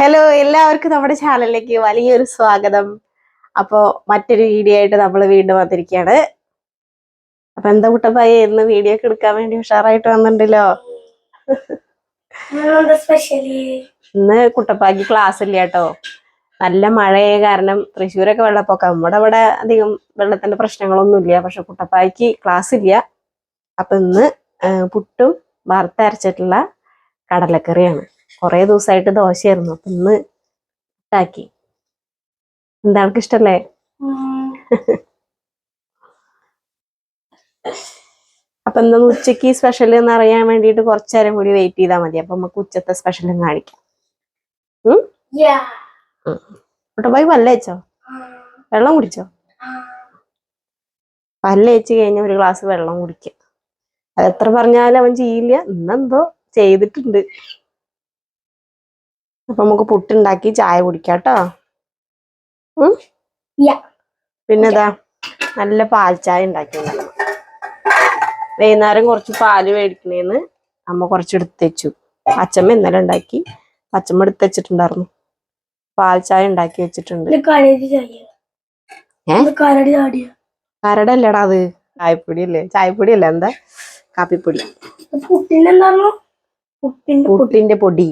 Hello, എല്ലാവർക്കും നമ്മുടെ ചാനലിലേക്ക് വലിയൊരു സ്വാഗതം. അപ്പോൾ മറ്റൊരു വീഡിയോ ആയിട്ട് നമ്മൾ വീണ്ടും വന്നിരിക്കുകയാണ്. അപ്പൊ എന്താ കുട്ടപ്പായി ഇന്ന് വീഡിയോ ഒക്കെ എടുക്കാൻ വേണ്ടി ഉഷാറായിട്ട് വന്നിട്ടുണ്ടല്ലോ. ഇന്ന് കുട്ടപ്പാക്ക് ക്ലാസ് ഇല്ല കേട്ടോ. നല്ല മഴയെ കാരണം തൃശ്ശൂരൊക്കെ വെള്ളപ്പൊക്കം. നമ്മുടെ ഇവിടെ അധികം വെള്ളത്തിന്റെ പ്രശ്നങ്ങളൊന്നുമില്ല. പക്ഷെ കുട്ടപ്പായ്ക്ക് ക്ലാസ് ഇല്ല. അപ്പൊ ഇന്ന് പുട്ടും വറുത്തരച്ചിട്ടുള്ള കടലക്കറിയാണ്. കുറേ ദിവസമായിട്ട് ദോശയായിരുന്നു. അപ്പൊ ഇന്ന് ഉണ്ടാക്കി. എന്താണ് ഇഷ്ടല്ലേ? അപ്പൊ ഇന്ന് ഉച്ചക്ക് സ്പെഷ്യൽ എന്ന് അറിയാൻ വേണ്ടിട്ട് കുറച്ചേരം കൂടി വെയിറ്റ് ചെയ്താൽ മതി. അപ്പൊ നമുക്ക് ഉച്ചത്തെ സ്പെഷ്യലും കാണിക്കാം. കുട്ടപ്പായി പല്ല് വെച്ചോ? വെള്ളം കുടിച്ചോ? പല്ല് വെച്ച് കഴിഞ്ഞാൽ ഒരു ഗ്ലാസ് വെള്ളം കുടിക്കുക. അതെത്ര പറഞ്ഞാലും അവൻ ചെയ്യില്ല. ഇന്നെന്തോ ചെയ്തിട്ടുണ്ട്. അപ്പൊ നമുക്ക് പുട്ടുണ്ടാക്കി ചായ കുടിക്കാട്ടോ. പിന്നെതാ നല്ല പാൽ ചായ ഉണ്ടാക്കിയിട്ടുണ്ടാക്കണം. വൈകുന്നേരം കുറച്ച് പാല് മേടിക്കണേന്ന് അമ്മ കുറച്ച് എടുത്ത് വെച്ചു. അച്ഛമ്മ ഇന്നലെ ഉണ്ടാക്കി. അച്ഛമ്മ എടുത്ത് വെച്ചിട്ടുണ്ടായിരുന്നു. പാൽ ചായ ഉണ്ടാക്കി വെച്ചിട്ടുണ്ട്. കരടല്ലടാ അത്, ചായപ്പൊടി അല്ലേ? ചായപ്പൊടി അല്ല, എന്താ കാപ്പിപ്പൊടി, പുട്ടിന്റെ പൊടി.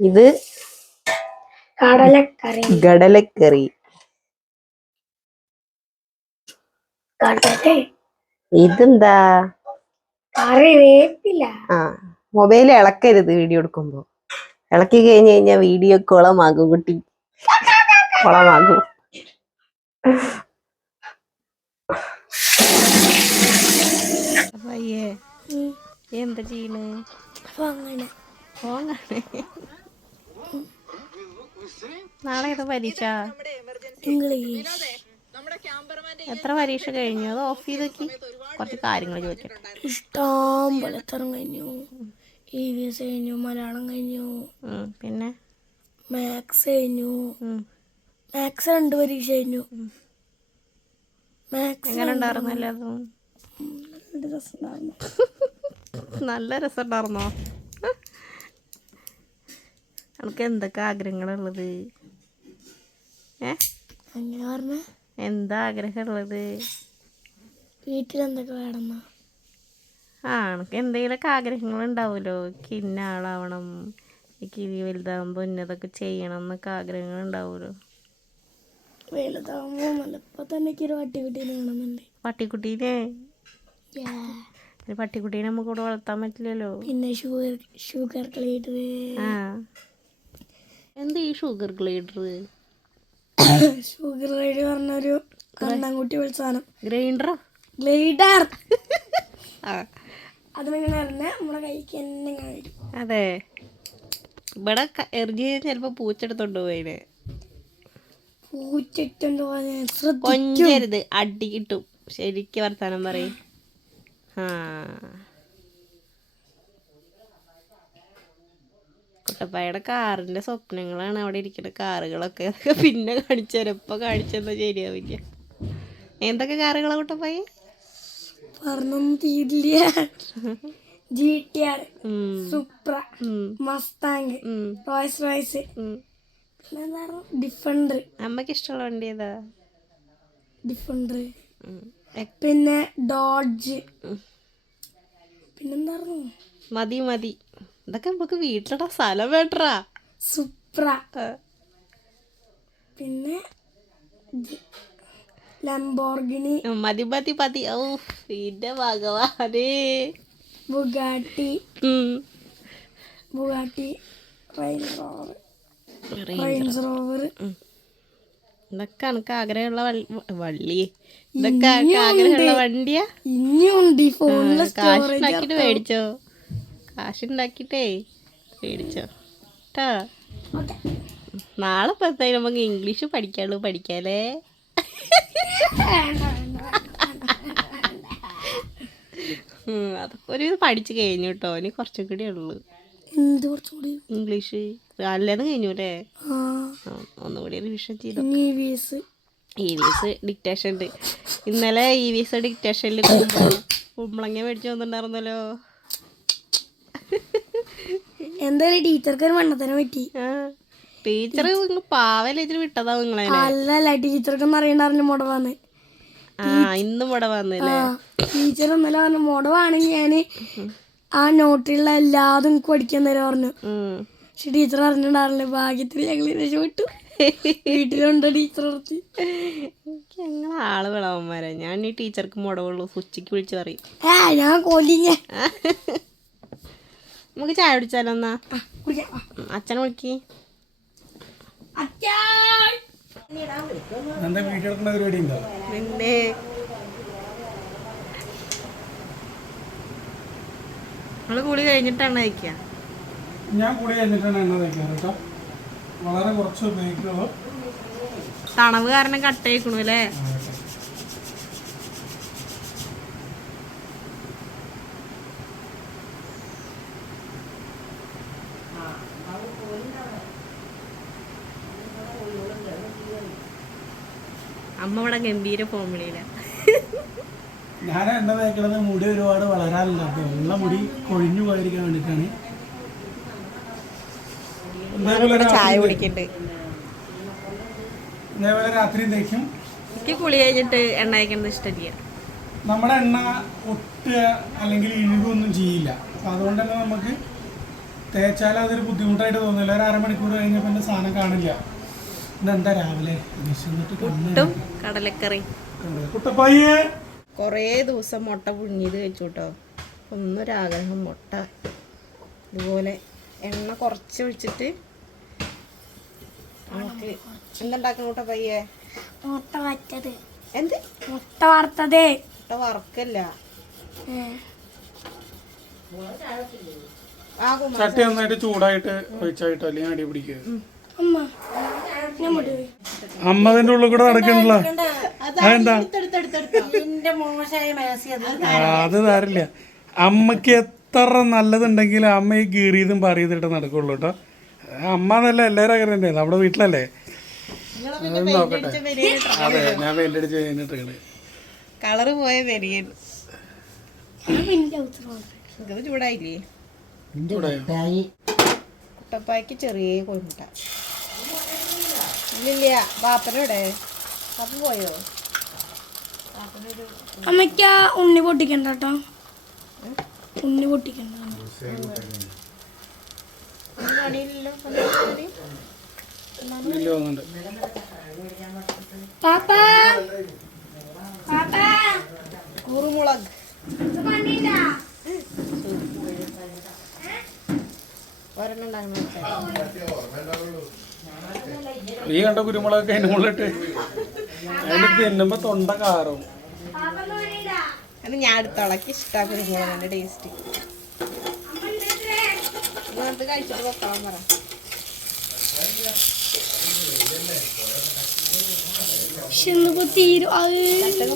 ഇത് കടലക്കറി. ഇതെന്താ? ആ, മൊബൈൽ ഇളക്കരുത് വീഡിയോ എടുക്കുമ്പോ. ഇളക്കി കഴിഞ്ഞ് കഴിഞ്ഞാൽ വീഡിയോ കുളമാകും കുട്ടി, കുളമാകും. അയ്യേ, എന്താ ചെയ്യണ്? നാളെ ഏതാ പരീക്ഷ? ഇംഗ്ലീഷ്. എത്ര പരീക്ഷ കഴിഞ്ഞു? അത് ഓഫ് ചെയ്ത് നോക്കി. കുറച്ച് കാര്യങ്ങൾ ചോദിക്കട്ടെ. ഇഷ്ടം പോലെ കഴിഞ്ഞു. EVS കഴിഞ്ഞു, മലയാളം കഴിഞ്ഞു, പിന്നെ മാത്സ് കഴിഞ്ഞു. മാത്സ് 2 പരീക്ഷ കഴിഞ്ഞു. എങ്ങനെ ഉണ്ടായിരുന്നല്ലോ? നല്ല രസമുണ്ടായിരുന്നോ? നമുക്ക് എന്തൊക്കെ ആഗ്രഹങ്ങളുള്ളത്? എന്താ ആഗ്രഹമുള്ളത്? വീട്ടിലെന്തൊക്കെ വേണം? എനിക്ക് എന്തെങ്കിലുമൊക്കെ ആഗ്രഹങ്ങൾ ഉണ്ടാവുമല്ലോ. എനിക്ക് ഇന്ന ആളാവണം, എനിക്ക് ഇനി വലുതാകുമ്പോൾ ഇന്നതൊക്കെ ചെയ്യണം എന്നൊക്കെ ആഗ്രഹങ്ങൾ ഉണ്ടാവുമല്ലോ. വലുതാകുമ്പോൾ ഇപ്പൊ തന്നെ എനിക്ക് ഒരു പട്ടിക്കുട്ടീനെ വേണമെന്നുണ്ട്. പട്ടിക്കുട്ടീനെ? പട്ടിക്കുട്ടീനെ നമുക്ക് ഇവിടെ വളർത്താൻ പറ്റില്ലല്ലോ. പിന്നെ ഷുഗർ ഗ്ലൈഡർ. എന്ത് ഈ ഷുഗർ ഗ്ലൈഡർ? ഷുഗർ ഗ്ലൈഡർ പറഞ്ഞൊരു കണ്ണൻകുട്ടി വിളിച്ചാണ്. ഗ്ലൈഡർ അതിനെങ്ങനെ പറഞ്ഞാൽ നമ്മുടെ കൈക്ക് തന്നെ വരും. അതെ, ഇവിടെ എറിഞ്ഞ് ചിലപ്പോ പൂച്ചെടുത്തോണ്ട് പോയിന്. കൊഞ്ചരുത്, അടി കിട്ടും. ശരിക്ക് വർത്താനം പറയും. കുട്ടപ്പായുടെ കാറിന്റെ സ്വപ്നങ്ങളാണ് അവിടെ ഇരിക്കുന്ന കാറുകളൊക്കെ. അതൊക്കെ പിന്നെ കാണിച്ചു തരാം. ഇപ്പൊ കാണിച്ചെന്നാ ശരിയാവില്ല. എന്തൊക്കെ കാറുകളാ കുട്ടപ്പായി? പറഞ്ഞൊന്നും തീരില്ല. GTR, സുപ്ര, മസ്താങ്, റോയ്സ് റോയ്സ്, പിന്നെന്താണ് ഡിഫൻഡർ. അമ്മക്ക് ഇഷ്ടമുള്ള വണ്ടി ഏതാ? ഡിഫൻഡർ. പിന്നെ ഡോഡ്ജ്. പിന്നെന്തായിരുന്നു? മതി ഇതൊക്കെ നമുക്ക് വീട്ടിലിടാ സ്ഥലം വേണ്ടാ. സുപ്ര. പിന്നെ ലംബോർഗിനി. മതി. ഓ ഇതിന്റെ ഭഗവാനേ. Bugatti, range rover. ഇതൊക്കെ എനിക്ക് ആഗ്രഹമുള്ള വള്ളി. ഇതൊക്കെ ആഗ്രഹമുള്ള വണ്ടിയാ. ഇനിയുണ്ട്. കാശുണ്ടാക്കിട്ട് മേടിച്ചോ. കാശുണ്ടാക്കിട്ടേ മേടിച്ചോ കേട്ടോ. നാളെ എന്തായാലും നമുക്ക് ഇംഗ്ലീഷ് പഠിക്കാലേ. അതൊക്കെ ഒരു പഠിച്ചു കഴിഞ്ഞു കേട്ടോ. ഇനി കുറച്ചും കൂടി ഉള്ളു ഇംഗ്ലീഷ്. അല്ലേന്ന് കഴിഞ്ഞു അല്ലേ? ഒന്നുകൂടി റിവിഷൻ ചെയ്തു. EVS ഡിക്റ്റേഷൻ ഉണ്ട്. ഇന്നലെ EVS ഡിക്റ്റേഷനിൽ കുമ്പളങ്ങ മേടിച്ചു വന്നിട്ടുണ്ടായിരുന്നല്ലോ. എന്തായാലും ടീച്ചർക്ക് ഒരു മണ്ണത്തനെ പറ്റി. ടീച്ചർ പാവല ഇതിൽ വിട്ടതാ നിങ്ങളെ. അല്ലല്ല ടീച്ചർക്കൊന്നും അറിയണ്ടായിരുന്നു മുടവാന്ന്. ഇന്നും ഇവിടെ വന്നില്ലേ? ടീച്ചർ ഇന്നലെ പറഞ്ഞു മുടവാണെങ്കിൽ ഞാന് ആ നോട്ടിലുള്ള എല്ലാതും എനിക്ക് പഠിക്കാൻ തരാൻ പറഞ്ഞു. പക്ഷെ ടീച്ചർ അറിഞ്ഞിട്ടുണ്ടാറില്ല. ഭാഗ്യത്തിന് ഞങ്ങൾ രക്ഷപ്പെട്ടു. വീട്ടിലുണ്ടോ ടീച്ചർ ഓർത്ത്. ഞങ്ങൾ ആള് വിളവന്മാരാ. ഞാൻ ഈ ടീച്ചർക്ക് മുടവുള്ളൂ ഉച്ചയ്ക്ക് വിളിച്ച് പറയും. ഞാൻ കൊല്ലിങ്ങ. നമുക്ക് ചായ കുടിച്ചാലോ എന്നാ? അച്ഛനെ വിളിക്ക്. പിന്നെ നമ്മള് കുളി കഴിഞ്ഞിട്ടാണ് കഴിക്കുക. ഞാൻ കുളി കഴിഞ്ഞിട്ടാണ് എണ്ണ തയ്ക്കാറ് കേട്ടോ. വളരെ കുറച്ച് ഉപയോഗിക്കുള്ളൂ. തണവ് കാരണം കട്ടയിക്കണു അല്ലേ? അമ്മ ഇവിടെ ഗംഭീര ഫോമിലില്ല. ഞാൻ എണ്ണ തേക്കണത് മുടി ഒരുപാട് വളരാറില്ല. അപ്പോൾ ഉള്ള മുടി കൊഴിഞ്ഞു പോയിരിക്കാൻ വേണ്ടിയിട്ടാണ്. ചായ കുടിക്കണ്ട്. ഇതേപോലെ രാത്രിയും തേക്കും. എനിക്ക് കുളി കഴിഞ്ഞിട്ട് എണ്ണ തേക്കുന്നത് ഇഷ്ടമില്ല. നമ്മുടെ എണ്ണ ഒട്ടുക അല്ലെങ്കിൽ ഇഴുകൊന്നും ചെയ്യില്ല. അപ്പം അതുകൊണ്ട് തന്നെ നമുക്ക് തേച്ചാൽ അതൊരു ബുദ്ധിമുട്ടായിട്ട് തോന്നില്ല. ഒരു അരമണിക്കൂർ കഴിഞ്ഞപ്പോൾ എൻ്റെ സാധനം കാണില്ല. ഇന്നെന്താ രാവിലെ പുട്ടും കടലക്കറി. കുട്ടപ്പായേ കുറേ ദിവസം മുട്ട പുഴുങ്ങിയത് കഴിച്ചു കേട്ടോ. ഒന്നൊരാഗ്രഹം മുട്ട ഇതുപോലെ എണ്ണ കുറച്ച് ഒഴിച്ചിട്ട് നമുക്ക് എന്തുണ്ടാക്കണം കൂട്ട പയ്യേ? മുട്ട വറ്റത്. എന്ത് മുട്ട വറുത്തതേ? മുട്ട വറക്കല്ല. ചട്ടി നന്നായിട്ട് ചൂടായിട്ട് ഒഴിച്ചായിട്ടോ അല്ലെങ്കിൽ അടി പിടിക്കുക. അമ്മതിന്റെ ഉള്ളിൽ കൂടെ നടക്കണല്ലോ. അതെന്താ? അത് താരില്ല. അമ്മക്ക് എത്ര നല്ലതുണ്ടെങ്കിലും അമ്മ ഈ കീറിയതും പറയതിട്ട് നടക്കുള്ളൂ കേട്ടോ. അമ്മ എന്നല്ല എല്ലാവരും അങ്ങനെ തന്നെ. നമ്മുടെ വീട്ടിലല്ലേ. നോക്കട്ടെ. അതെ ഞാൻ പെയിന്റ് അടിച്ച് കഴിഞ്ഞിട്ടാണ്. കളറ് പോയ പെരിയൻ ചൂടായില്ലേ? കുട്ടപ്പായ്ക്ക് ചെറിയ കോഴിമുട്ട. ഇല്ലില്ല. പാപ്പനോടെ പാപ്പൻ പോയോ? അമ്മയ്ക്ക് ഉണ്ണി പൊട്ടിക്കണ്ട കേട്ടോ. ഉണ്ണി പൊട്ടിക്കണ്ട. കുരുമുളക് ഈ കണ്ട കുരുമുളകൊക്കെ അതിൻ്റെ മുകളിലിട്ട് അതിന് തിന്നുമ്പോ തൊണ്ട കാറും. അത് ഞാൻ അടുത്തോളക്ക് ഇഷ്ടമാണ് കുരുമുളകിന്റെ ടേസ്റ്റ്. കഴിച്ചിട്ട് വെക്കാൻ പറ.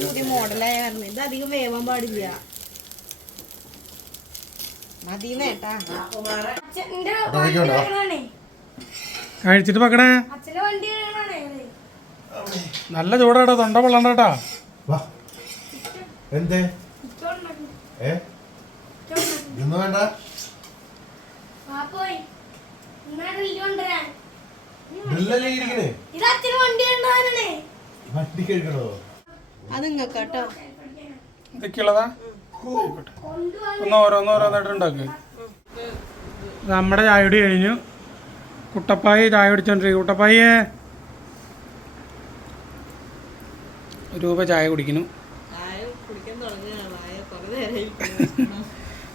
പുതിയ മോഡലായ കാരണം ഇത് അധികം വേവാൻ പാടില്ല. മതിന്നേട്ടാ. കഴിച്ചിട്ട് പക്കടേ. നല്ല ചൂടാട്ടോ. തൊണ്ട പൊള്ളണ്ടേട്ടാ. എന്തേ ഇന്ന് വേണ്ട. വണ്ടി കഴിക്കണോ? അത് കേട്ടോ ഇതൊക്കെയുള്ളതാ. ഒന്ന് ഓരോന്നോരോന്നായിട്ട് ഉണ്ടാക്കുക. നമ്മുടെ ചായയോടി കഴിഞ്ഞു. കുട്ടപ്പായി ചായ കുടിച്ചോണ്ടിരിക്കും. കുട്ടപ്പായിയെ രൂപ ചായ കുടിക്കുന്നു.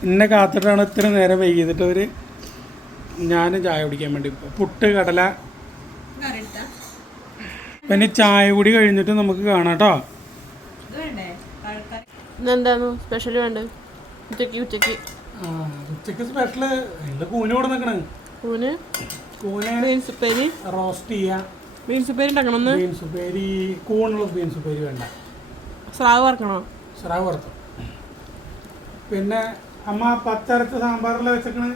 എന്നെ കാത്തിട്ടാണ് ഇത്ര നേരം വൈകിട്ട് അവർ ഞാനും ചായ കുടിക്കാൻ വേണ്ടി. പുട്ട് കടല. പിന്നെ ചായ കുടി കഴിഞ്ഞിട്ട് നമുക്ക് കാണാം കേട്ടോ. ഇന്നെന്താന്നു സ്പെഷ്യൽ വേണ്ടത്? ഉച്ചക്ക് സ്പെഷ്യല് കൂന് കൂടെ നിൽക്കണേ. കൂന് ബീൻസ് ഉപ്പേരി റോസ്റ്റ് ചെയ്യാം. ബീൻസ് ഉപ്പേരി ഉണ്ടാക്കണം. ബീൻസ് ഉപ്പേരി കൂണുള്ള ബീൻസ് ഉപ്പേരി വേണ്ട. സ്രാവ് വറക്കണോ? സ്രാവ് വറുത്തു. പിന്നെ അമ്മ പച്ചരച്ച സാമ്പാറിൽ വെച്ചേക്കണേ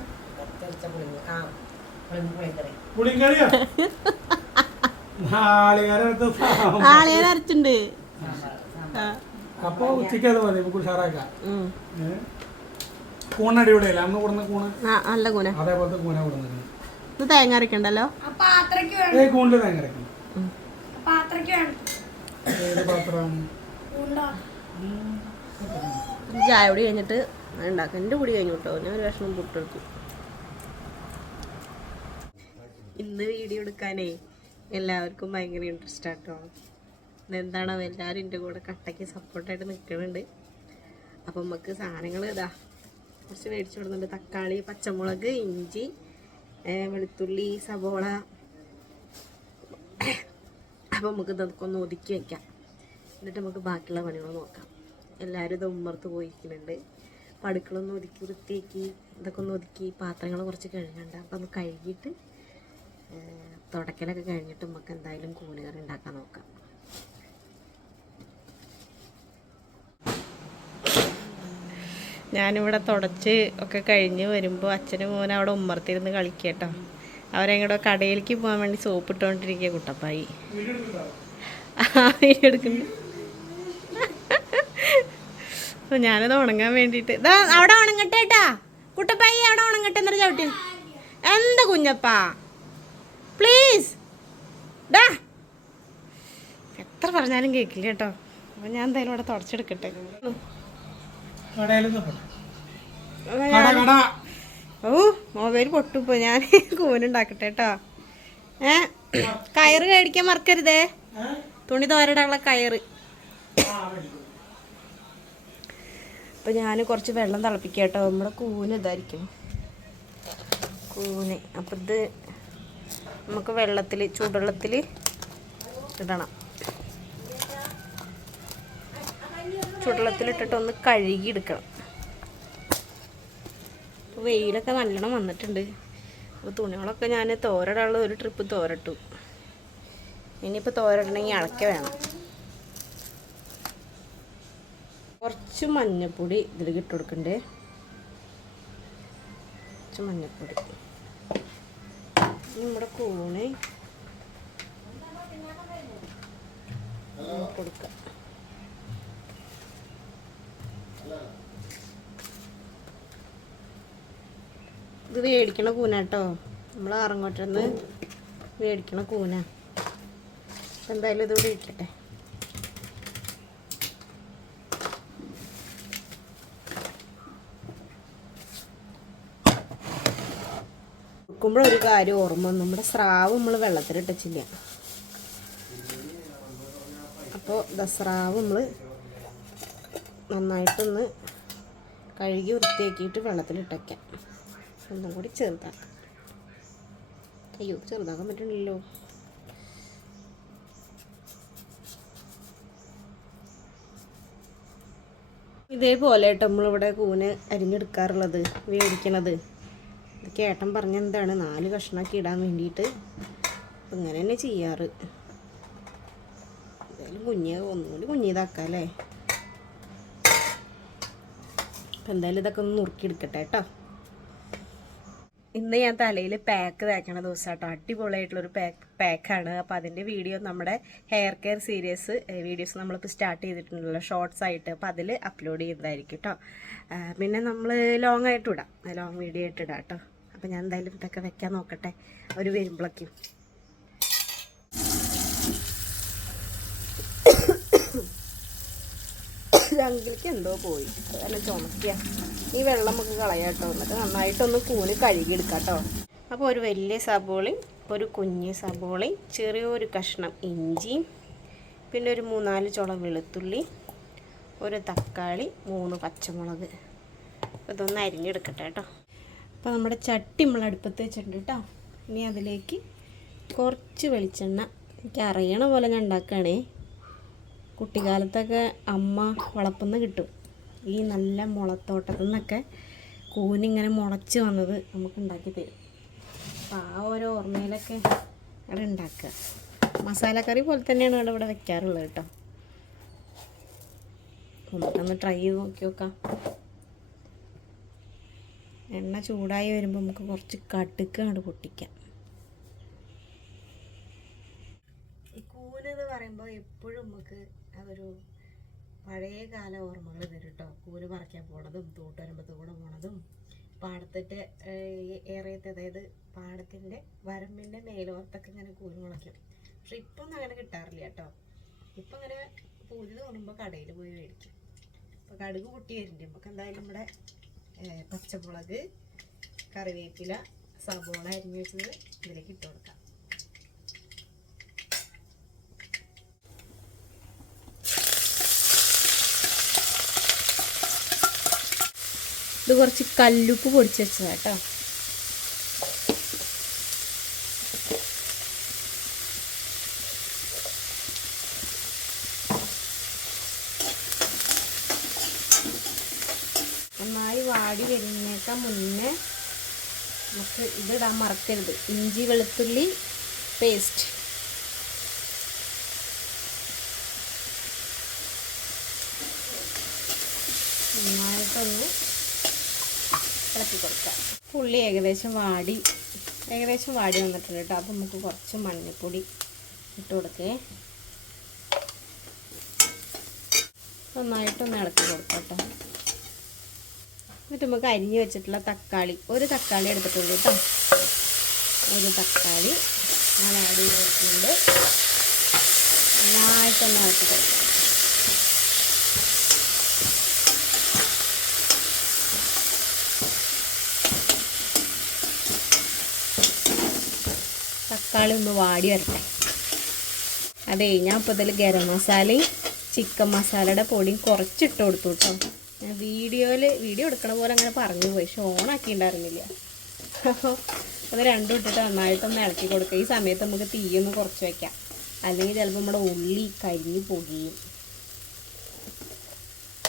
പുളിങ്കറിയോ? നാളികേരച്ചുണ്ട്. അപ്പൊ ഉച്ചയ്ക്ക് അത് മതി. നമുക്ക് ഉഷാറാക്കാം. കൂണടിപൊളിയല്ല അന്ന് കൊടുന്ന കൂണ്. നല്ല കൂന. അതേപോലത്തെ കൂന കൊടുക്കുന്നത്. ഇത് തേങ്ങ അരക്കണ്ടല്ലോ. ആ പാത്രക്ക് വേണം. കൂണില് തേങ്ങ അരക്കണം. പാത്രക്ക് വേണം. ഏത് പാത്രം? ഉണ്ടോ? ചായ പൊടി കഴിഞ്ഞിട്ട് ഉണ്ടാക്കാം. എൻ്റെ പൊടി കഴിഞ്ഞു കേട്ടോ. ഞാൻ ഒരു കഷ്ണം പുട്ടെടുക്കും. ഇന്ന് വീഡിയോ എടുക്കാനേ എല്ലാവർക്കും ഭയങ്കര ഇൻട്രസ്റ്റ് ആട്ടോ. എന്താണോ എല്ലാവരും എൻ്റെ കൂടെ കട്ടയ്ക്ക് സപ്പോർട്ടായിട്ട് നിൽക്കുന്നുണ്ട്. അപ്പം നമുക്ക് സാധനങ്ങൾ ഇതാ കുറച്ച് മേടിച്ചു കൊടുക്കുന്നുണ്ട്. തക്കാളി, പച്ചമുളക്, ഇഞ്ചി, വെളുത്തുള്ളി, സവോള. അപ്പം നമുക്ക് ഇതൊക്കെ ഒന്ന് ഒതുക്കി വയ്ക്കാം. എന്നിട്ട് നമുക്ക് ബാക്കിയുള്ള പണികൾ നോക്കാം. എല്ലാവരും ഇത് ഉമ്മർത്ത് പോയിരിക്കുന്നുണ്ട്. അപ്പം അടുക്കളൊന്ന് ഒതുക്കി വൃത്തിയാക്കി ഇതൊക്കെ ഒന്ന് ഒതുക്കി പാത്രങ്ങൾ കുറച്ച് കഴുകണ്ട. അപ്പം ഒന്ന് കഴുകിയിട്ട് തുടക്കലൊക്കെ കഴിഞ്ഞിട്ട് നമുക്ക് എന്തായാലും കൂണ് കറി ഉണ്ടാക്കാൻ നോക്കാം. ഞാനിവിടെ തുടച്ച് ഒക്കെ കഴിഞ്ഞ് വരുമ്പോൾ അച്ഛനും മോനും അവിടെ ഉമ്മർത്തിരുന്ന് കളിക്കട്ടോ. അവരെങ്ങോട്ടോ കടയിലേക്ക് പോകാൻ വേണ്ടി സോപ്പ് ഇട്ടുകൊണ്ടിരിക്കുക കുട്ടപ്പായി. എടുക്കുന്നു. അപ്പോൾ ഞാനത് ഉണങ്ങാൻ വേണ്ടിയിട്ട് ഇതാ അവിടെ ഉണങ്ങട്ടെ കേട്ടാ. കുട്ടപ്പായി അവിടെ ഉണങ്ങട്ടെ എന്നൊരു ചവിട്ടി. എന്താ കുഞ്ഞപ്പാ പ്ലീസ് ഡാ. എത്ര പറഞ്ഞാലും കേൾക്കില്ല കേട്ടോ. അപ്പം ഞാൻ എന്തായാലും ഇവിടെ തുടച്ചെടുക്കട്ടെ. ഓ മൊബൈൽ പൊട്ടിപ്പോ. ഞാൻ കൂനുണ്ടാക്കട്ടെ കേട്ടോ. കയറ് മേടിക്കാൻ മറക്കരുതേ. തുണി തോരടാനുള്ള കയറ്. അപ്പം ഞാൻ കുറച്ച് വെള്ളം തിളപ്പിക്കാം കേട്ടോ. നമ്മുടെ കൂന് ഇതായിരിക്കും കൂന്. അപ്പം ഇത് നമുക്ക് വെള്ളത്തിൽ ചൂടുവെള്ളത്തിൽ ഇടണം. ചൂടുവെള്ളത്തിലിട്ടിട്ട് ഒന്ന് കഴുകിയെടുക്കണം. അപ്പോൾ വെയിലൊക്കെ നല്ലോണം വന്നിട്ടുണ്ട്. അപ്പോൾ തുണികളൊക്കെ ഞാൻ തോരടാനുള്ള ഒരു ട്രിപ്പ് തോരട്ടു. ഇനിയിപ്പോൾ തോരടണമെങ്കിൽ അളക്ക വേണം. കുറച്ച് മഞ്ഞൾപ്പൊടി ഇതിലേക്ക് ഇട്ട് കൊടുക്കണ്ടേ. കുറച്ച് മഞ്ഞൾപ്പൊടി. നമ്മുടെ കൂണ് കൊടുക്കാം. ഇത് മേടിക്കണ കൂനാട്ടോ. നമ്മൾ ആറങ്ങോട്ടെന്ന് മേടിക്കണ കൂന. എന്തായാലും ഇതുകൂടെ ഇട്ടട്ടെ. വെക്കുമ്പോഴൊരു കാര്യം ഓർമ്മ, നമ്മുടെ സ്രാവ് നമ്മൾ വെള്ളത്തിലിട്ടില്ല. അപ്പോൾ സ്രാവ് നമ്മൾ നന്നായിട്ടൊന്ന് കഴുകി വൃത്തിയാക്കിയിട്ട് വെള്ളത്തിലിട്ടേക്കാം. ഒന്നും കൂടി ചെറുതാക്കാം. അയ്യോ ചെറുതാക്കാൻ പറ്റണില്ലല്ലോ. ഇതേപോലെ കേട്ടോ നമ്മളിവിടെ കൂന് അരിഞ്ഞെടുക്കാറുള്ളത്, വേടിക്കണത്. ഇതൊക്കെ ഏട്ടൻ പറഞ്ഞ എന്താണ് 4 കഷ്ണമാക്കി ഇടാൻ വേണ്ടിയിട്ട്. ഇങ്ങനെ തന്നെ ചെയ്യാറ്. എന്തായാലും ഒന്നുകൂടി കുഞ്ഞിതാക്കാം അല്ലേ. അപ്പം എന്തായാലും ഇതൊക്കെ ഒന്ന് നുറുക്കിയെടുക്കട്ടെ കേട്ടോ. ഇന്ന് ഞാൻ തലയിൽ പാക്ക് തേക്കണ ദിവസം കേട്ടോ. അടിപൊളിയായിട്ടുള്ളൊരു പാക്കാണ്. അപ്പോൾ അതിൻ്റെ വീഡിയോ നമ്മുടെ ഹെയർ കെയർ സീരീസ് വീഡിയോസ് നമ്മളിപ്പോൾ സ്റ്റാർട്ട് ചെയ്തിട്ടുണ്ടല്ലോ ഷോർട്സ് ആയിട്ട്. അപ്പോൾ അതിൽ അപ്ലോഡ് ചെയ്യുന്നതായിരിക്കും കേട്ടോ. പിന്നെ നമ്മൾ ലോങ് ആയിട്ട് ഇടാം, ലോങ് വീഡിയോ ആയിട്ട് ഇടാം കേട്ടോ. അപ്പോൾ ഞാൻ എന്തായാലും ഇതൊക്കെ വെക്കാൻ നോക്കട്ടെ അവർ വരുമ്പോഴേക്കും. അങ്കിലേക്ക് എന്തോ പോയി, അതല്ല ചുമക്കുക. ഈ വെള്ളം നമുക്ക് കളയാം കേട്ടോ. എന്നിട്ട് നന്നായിട്ടൊന്ന് കൂന് കഴുകിയെടുക്കാം കേട്ടോ. അപ്പോൾ ഒരു വലിയ സബോളയും ഒരു കുഞ്ഞ് സബോളയും ചെറിയൊരു കഷ്ണം ഇഞ്ചിയും പിന്നെ ഒരു 3-4 ചുള വെളുത്തുള്ളി, ഒരു തക്കാളി, 3 പച്ചമുളക്. ഇതൊന്ന് അരിഞ്ഞെടുക്കട്ടെ കേട്ടോ. അപ്പോൾ നമ്മുടെ ചട്ടി നമ്മൾ അടുപ്പത്ത് വെച്ചിട്ടുണ്ട് കേട്ടോ. ഇനി അതിലേക്ക് കുറച്ച് വെളിച്ചെണ്ണ. എനിക്ക് അറിയണ പോലെ ഞാൻ ഉണ്ടാക്കുകയാണേ. കുട്ടിക്കാലത്തൊക്കെ അമ്മ വളർത്തുന്ന കിട്ടും. ഈ നല്ല മുളത്തോട്ടത്തിൽ നിന്നൊക്കെ കൂനിങ്ങനെ മുളച്ച് വന്നത് നമുക്ക് ഉണ്ടാക്കി തരും. അപ്പോൾ ആ ഓരോ ഓർമ്മയിലൊക്കെ ഇവിടെ ഉണ്ടാക്കുക. മസാലക്കറി പോലെ തന്നെയാണ് ഇവിടെ വെക്കാറുള്ളത് കേട്ടോ. നമുക്കൊന്ന് ട്രൈ ചെയ്ത് നോക്കി നോക്കാം. എണ്ണ ചൂടായി വരുമ്പോൾ നമുക്ക് കുറച്ച് കടുക് അങ്ങോട്ട് പൊട്ടിക്കാം. ഈ കൂനെന്ന് പറയുമ്പോൾ എപ്പോഴും നമുക്ക് അതൊരു പഴയ കാല ഓർമ്മകൾ തരും കേട്ടോ. കൂന് പറിക്കാൻ പോണതും തൂട്ടുവരമ്പത്ത് കൂടെ പോണതും പാടത്തിൻ്റെ ഏറിയത്ത്, അതായത് പാടത്തിൻ്റെ വരമ്പിൻ്റെ മേലോർത്തൊക്കെ ഇങ്ങനെ കൂന് മുളയ്ക്കും. പക്ഷെ ഇപ്പം ഒന്നും അങ്ങനെ കിട്ടാറില്ല കേട്ടോ. ഇപ്പം അങ്ങനെ പൂതി തോന്നുമ്പോൾ കടയിൽ പോയി മേടിക്കും. അപ്പോൾ കടുക് പൊട്ടി വരുന്നുണ്ട്. നമുക്ക് എന്തായാലും നമ്മുടെ പച്ചമുളക്, കറിവേപ്പില, സബോള അരിഞ്ഞ് വെച്ചത് ഇതിലേക്ക് ഇട്ട് കൊടുക്കാം. ഇത് കുറച്ച് കല്ലുപ്പ് പൊടിച്ച് വെച്ചതാണ് കേട്ടോ. നന്നായി വാടി വരുന്നേക്കാൾ മുന്നേ നമുക്ക് ഇതിടാൻ മറക്കരുത്, ഇഞ്ചി വെളുത്തുള്ളി പേസ്റ്റ്. നന്നായിട്ടൊന്ന് ഇളക്കി കൊടുക്കാം. ഉള്ളി ഏകദേശം വാടി വന്നിട്ടുണ്ട് കേട്ടോ. അപ്പം നമുക്ക് കുറച്ച് മഞ്ഞൾപ്പൊടി ഇട്ട് കൊടുക്കേ. നന്നായിട്ടൊന്ന് ഇളക്കി കൊടുക്കാം കേട്ടോ. എന്നിട്ട് നമുക്ക് അരിഞ്ഞ് വെച്ചിട്ടുള്ള തക്കാളി, ഒരു തക്കാളി എടുത്തിട്ടുള്ളൂ കേട്ടോ. ഒരു തക്കാളി ഞാൻ ആഡ് ചെയ്ത് കൊടുക്കുന്നുണ്ട്. നന്നായിട്ടൊന്ന് ഇളക്കി കൊടുക്കാം. തക്കാളി ഒന്ന് വാടി വരട്ടെ. അതെ, ഞാൻ ഇപ്പോൾ ഇതിൽ ഗരം മസാലയും ചിക്കൻ മസാലയുടെ പൊടിയും കുറച്ചിട്ട് കൊടുത്തു കേട്ടോ. ഞാൻ വീഡിയോ എടുക്കണ പോലെ അങ്ങനെ പറഞ്ഞു പോയി, പക്ഷെ ഓണാക്കിയിട്ടുണ്ടായിരുന്നില്ല. അപ്പോൾ അത് രണ്ടും ഇട്ടിട്ട് നന്നായിട്ടൊന്ന് ഇളക്കി കൊടുക്കുക. ഈ സമയത്ത് നമുക്ക് തീയൊന്ന് കുറച്ച് വയ്ക്കാം, അല്ലെങ്കിൽ ചിലപ്പോൾ നമ്മുടെ ഉള്ളി കരിഞ്ഞ് പൊടിയും.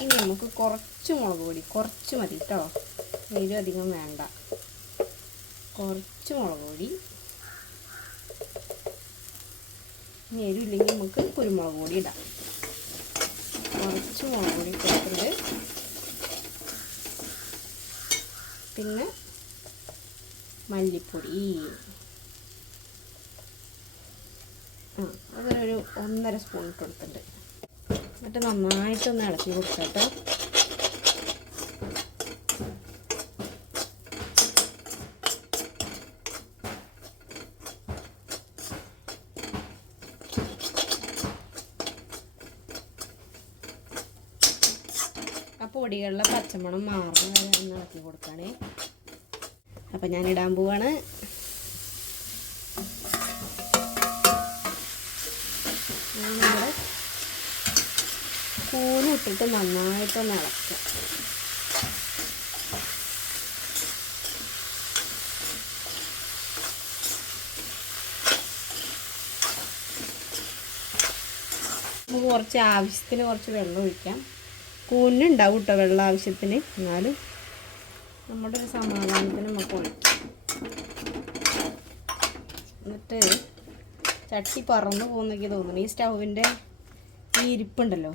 ഇനി നമുക്ക് കുറച്ച് മുളക് പൊടി, കുറച്ച് മതി കേട്ടോ, എരിവ് അധികം വേണ്ട. കുറച്ച് മുളക് പൊടി, എരിവില്ലെങ്കിൽ നമുക്ക് കുരുമുളക് പൊടി ഇടാം. കുറച്ച് മുളക് പൊടി കൊടുത്തിട്ട് പിന്നെ മല്ലിപ്പൊടി അതിനൊരു 1.5 സ്പൂൺ ഇട്ട് കൊടുത്തിട്ടുണ്ട്. എന്നിട്ട് നന്നായിട്ടൊന്ന് ഇളക്കി കൊടുക്കട്ടോ. ആ പൊടികളിലെ പച്ചമണം മാറുന്ന വരെ ഒന്ന് ഇളക്കി കൊടുക്കണേ. അപ്പം ഞാൻ ഇടാൻ പോവാണ്. നമ്മുടെ കൂനിട്ടിട്ട് നന്നായിട്ടൊന്ന് ഇളക്കുക. നമുക്ക് കുറച്ച് ആവശ്യത്തിന് കുറച്ച് വെള്ളം ഒഴിക്കാം. കൂനുണ്ടാവും കേട്ടോ വെള്ളം ആവശ്യത്തിന്, എന്നാലും നമ്മുടെ ഒരു സമാധാനത്തിന് നമുക്ക് ഒഴിക്കാം. എന്നിട്ട് ചട്ടി പറന്ന് പോകുന്നൊക്കെ തോന്നുന്നു. ഈ സ്റ്റൗവിൻ്റെ ഈ ഇരിപ്പുണ്ടല്ലോ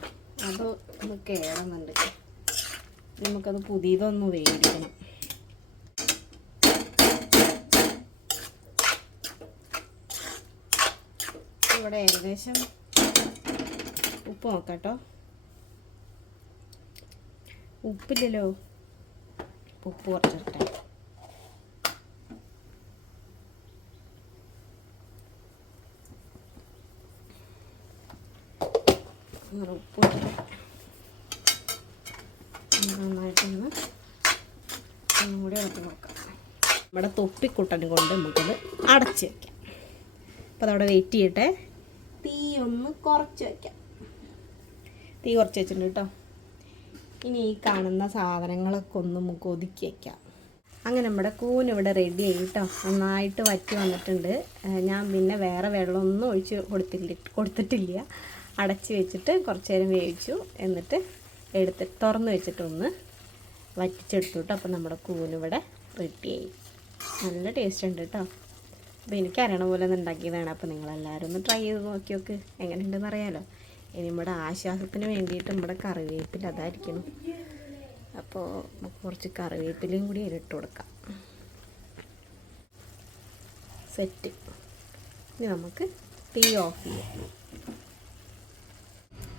അത് ഒന്ന് കേടുന്നുണ്ട്. നമുക്കത് പുതിയതൊന്ന് വേടിക്കണം. ഇവിടെ ഏകദേശം ഉപ്പ് നോക്കാം കേട്ടോ. ഉപ്പില്ലല്ലോ, ഉപ്പ് കുറച്ചിട്ടെ. ഉപ്പ് നന്നായിട്ടൊന്ന് ഒന്നും കൂടി ഇളക്കി നോക്കാം. നമ്മുടെ തൊപ്പിക്കുട്ടൻ കൊണ്ട് നമുക്കത് അടച്ച് വയ്ക്കാം. അപ്പോൾ അതവിടെ വെയിറ്റ് ചെയ്യട്ടെ. തീ ഒന്ന് കുറച്ച് വയ്ക്കാം. തീ കുറച്ച് വെച്ചിട്ടുണ്ട് കേട്ടോ. ഇനി ഈ കാണുന്ന സാധനങ്ങളൊക്കെ ഒന്ന് നമുക്ക് ഒതുക്കി വയ്ക്കാം. അങ്ങനെ നമ്മുടെ കൂന് ഇവിടെ റെഡി ആയി കേട്ടോ. നന്നായിട്ട് വറ്റി വന്നിട്ടുണ്ട്. ഞാൻ പിന്നെ വേറെ വെള്ളമൊന്നും ഒഴിച്ച് കൊടുത്തിട്ടില്ല. അടച്ച് വെച്ചിട്ട് കുറച്ച് നേരം വേവിച്ചു. എന്നിട്ട് തുറന്ന് വെച്ചിട്ടൊന്ന് വറ്റിച്ചെടുത്തു കേട്ടോ. അപ്പോൾ നമ്മുടെ കൂനിവിടെ റെഡിയായി. നല്ല ടേസ്റ്റ് ഉണ്ട് കേട്ടോ. അപ്പോൾ എനിക്കറിയണ പോലെ ഒന്ന് ഉണ്ടാക്കിയതാണ്. അപ്പോൾ നിങ്ങളെല്ലാവരും ഒന്ന് ട്രൈ ചെയ്ത് നോക്കി നോക്ക്, എങ്ങനെയുണ്ടെന്ന് അറിയാമല്ലോ. ഇനി നമ്മുടെ ആശ്വാസത്തിന് വേണ്ടിയിട്ട് നമ്മുടെ കറിവേപ്പില അതായിരിക്കണം. അപ്പോൾ നമുക്ക് കുറച്ച് കറിവേപ്പിലയും കൂടി അതിലിട്ട് കൊടുക്കാം. സെറ്റ്. ഇനി നമുക്ക് തീ ഓഫ് ചെയ്യാം.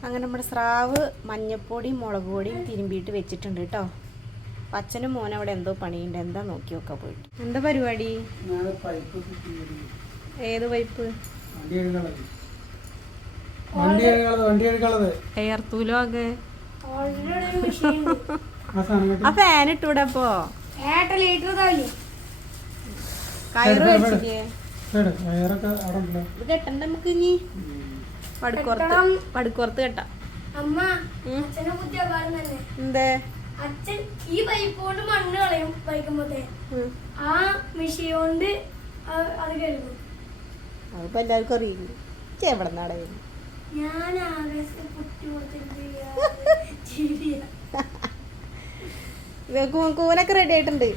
അങ്ങനെ നമ്മുടെ സ്രാവ് മഞ്ഞൾപ്പൊടിയും മുളക് പൊടിയും തിരുമ്പിയിട്ട് വെച്ചിട്ടുണ്ട് കേട്ടോ. അച്ഛനും മോനും അവിടെ എന്തോ പണിയുണ്ട്, എന്താ നോക്കി നോക്കാൻ പോയിട്ട്. എന്താ പരിപാടി? ഏത് പൈപ്പ്? എയർത്തൂലോ ആകെ. ആ ഫാൻ ഇട്ടൂടെ അപ്പോ? കയറ് വെച്ചില്ലേ? ഇത് കെട്ടണ്ട നമുക്ക് ഇനി പടുക്കുറത്ത് കെട്ടാം. എന്തേ? അച്ഛൻ ഈ പൈപ്പ് കൊണ്ട് മണ്ണ് കളയും വൈകുമ്പോഴത്തെ, ആ മെഷീൻ കൊണ്ട് അത് കഴുകും. അതിപ്പോ എല്ലാവർക്കും അറിയില്ല. എവിടെ നടയും? ഞാൻ ആകാശത്ത് കുട്ടി കൊടുത്തിട്ട് കൂനൊക്കെ റെഡി ആയിട്ടുണ്ട്.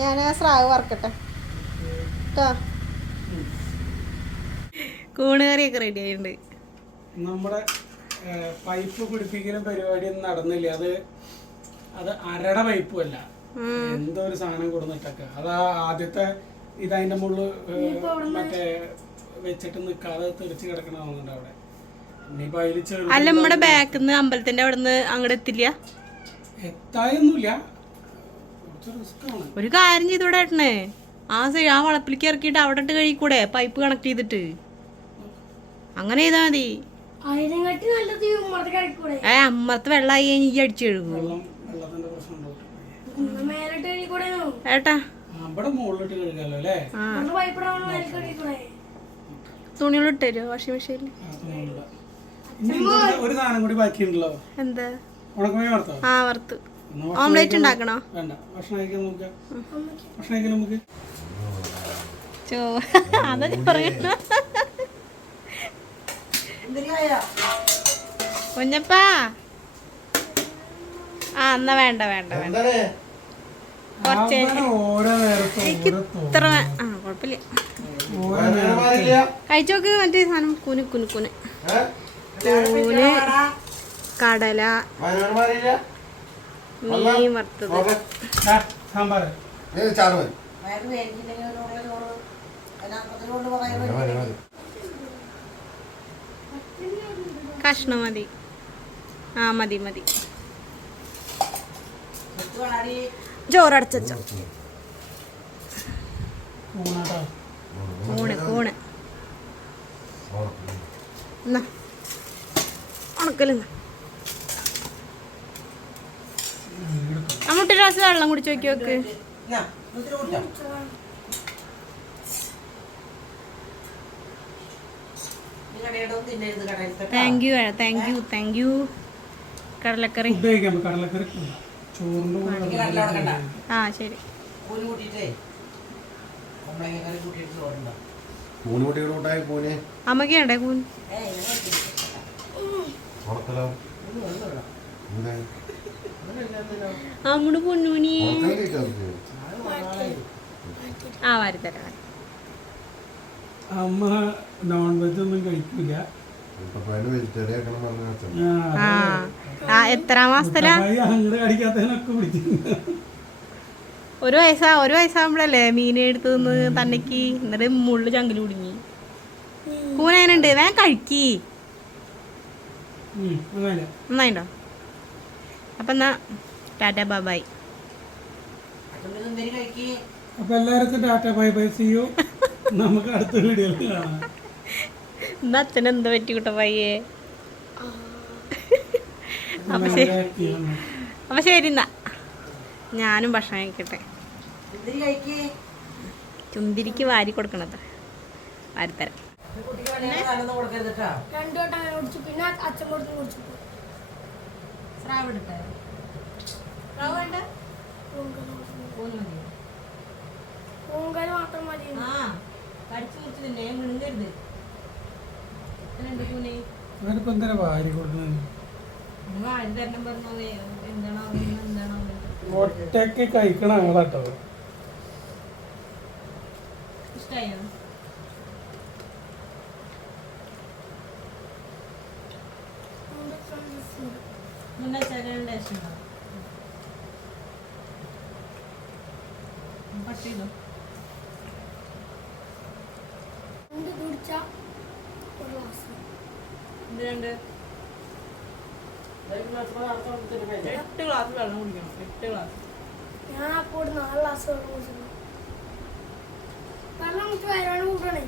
ഞാൻ ആ സ്രാവ് വറക്കട്ടെ കേട്ടോ. കൂണ് കറിയൊക്കെ റെഡി ആയിട്ടുണ്ട്. നമ്മുടെ പൈപ്പ് പിടിപ്പിക്കലും പരിപാടിയൊന്നും നടന്നില്ല. അത് അരട പൈപ്പും അല്ല, എന്തോ ഒരു സാധനം കൊടുന്നിട്ടൊക്കെ. അത് ആദ്യത്തെ ഇതതിന്റെ മുകളിൽ മറ്റേ വെച്ചിട്ട് നിക്കാതെ തെറിച്ച് കിടക്കണമെന്നുണ്ട് അവിടെ. ഇനിയിപ്പോ അതിൽ അല്ല, നമ്മുടെ ബാക്കിൽ നിന്ന് അമ്പലത്തിന്റെ അവിടെ നിന്ന് അങ്ങോട്ട് എത്തില്ല, എത്തായൊന്നുമില്ല. കുറച്ച് റിസ്ക്കാണ്. ഒരു കാര്യം ചെയ്തൂടെ ഏട്ടനെ? ആ വളപ്പിലേക്ക് ഇറക്കിയിട്ട് അവിടെ ഇട്ട് കഴിക്കൂടെ, പൈപ്പ് കണക്ട് ചെയ്തിട്ട്? അങ്ങനെ ചെയ്താ മതി. അമ്മറത്ത് വെള്ളമായി കഴിഞ്ഞ് ഈ അടിച്ചു കഴുകും വെള്ളത്തിന്റെ പ്രശ്നം ഏട്ടാ. അവിടെ മുകളിലിട്ട് കഴുകാലോ അല്ലേ? തുണികളിട്ട് തരുമോ വാഷിംഗ് മെഷീനിൽ? ഒരു സാധനം കൂടി ബാക്കിയുണ്ടല്ലോ. എന്താ? ഉണക്കമീൻ വറുത്തോ? ആ, വറുത്ത്. ഓംലേറ്റ് ഉണ്ടാക്കണോ? വേണ്ട, ഭക്ഷണം കഴിക്കാൻ നോക്കാം. ഭക്ഷണം കഴിക്കാൻ നമുക്ക് അതാ പറയുന്ന കുഞ്ഞപ്പാ. ആ, എന്നാ വേണ്ട വേണ്ട വേണ്ട. കുറച്ച് ഓരോ നേരത്തും ഇത്ര കുഴപ്പമില്ല. കഴിച്ചോക്ക്. മറ്റേ സാധനം കുന് കുന് കുന് കൂന്, കടല, മീൻ വറുത്തത്, സാമ്പാർ. കഷ്ണം മതി. ആ, മതി മതി. ചോറടച്ചോ? കൂണ് കൂണ് എന്നാ ഉണക്കലെന്ന. അമ്മൂട്ടി ഗ്ലാസ് വെള്ളം കുടിച്ച് നോക്കി നോക്ക്. Thank you thank you thank you. കടലക്കറി. ആ, ശരി. അമ്മക്ക് വേണ്ടേ കൂൻ? അങ്ങോട്ട് പൊന്നൂനി. ആ, വാരിത്തരാം. അമ്മ നോൺ വെജ് ഒന്നും കഴിക്കില്ല. എത്രാം മാസത്തിലാ? ഒരു വയസ്സാകുമ്പോഴല്ലേ മീൻ എടുത്ത് നിന്ന് തന്നക്ക്. എന്നിട്ട് മുള്ളു ചങ്കില് കുടുങ്ങി. കൂനനുണ്ട്, വേഗം കഴിക്കി. നന്നായിട്ടോ? അപ്പൊ എന്നാ ടാറ്റ ബൈ ബൈ. അപ്പൊ എല്ലാവർക്കും tata bye bye. See you. നമുക്ക് അടുത്ത വീഡിയോയിൽ കാണാം. എന്നാ അച്ഛൻ എന്താ പറ്റി കൂട്ട പയ്യേ? അപ്പൊ ശരി എന്നാ ഞാനും ഭക്ഷണം കഴിക്കട്ടെ. ചുന്തിരിക്ക് വാരി കൊടുക്കണത് വാരിത്തരാം. ഒറ്റക്ക് കഴിക്കണ ആളാട്ടോ. ഇഷ്ടായോ? പട്ടിയോ? രണ്ട് 8 ഗ്ലാസ് വെള്ളം കുടിക്കണം. 8 ഗ്ലാസ്. ഞാൻ അപ്പോൾ 4 ഗ്ലാസ് വെള്ളം കുടിച്ചിട്ടുണ്ട്. വെള്ളം കുടിച്ച് വയറാണ് കൂട്ടണേ.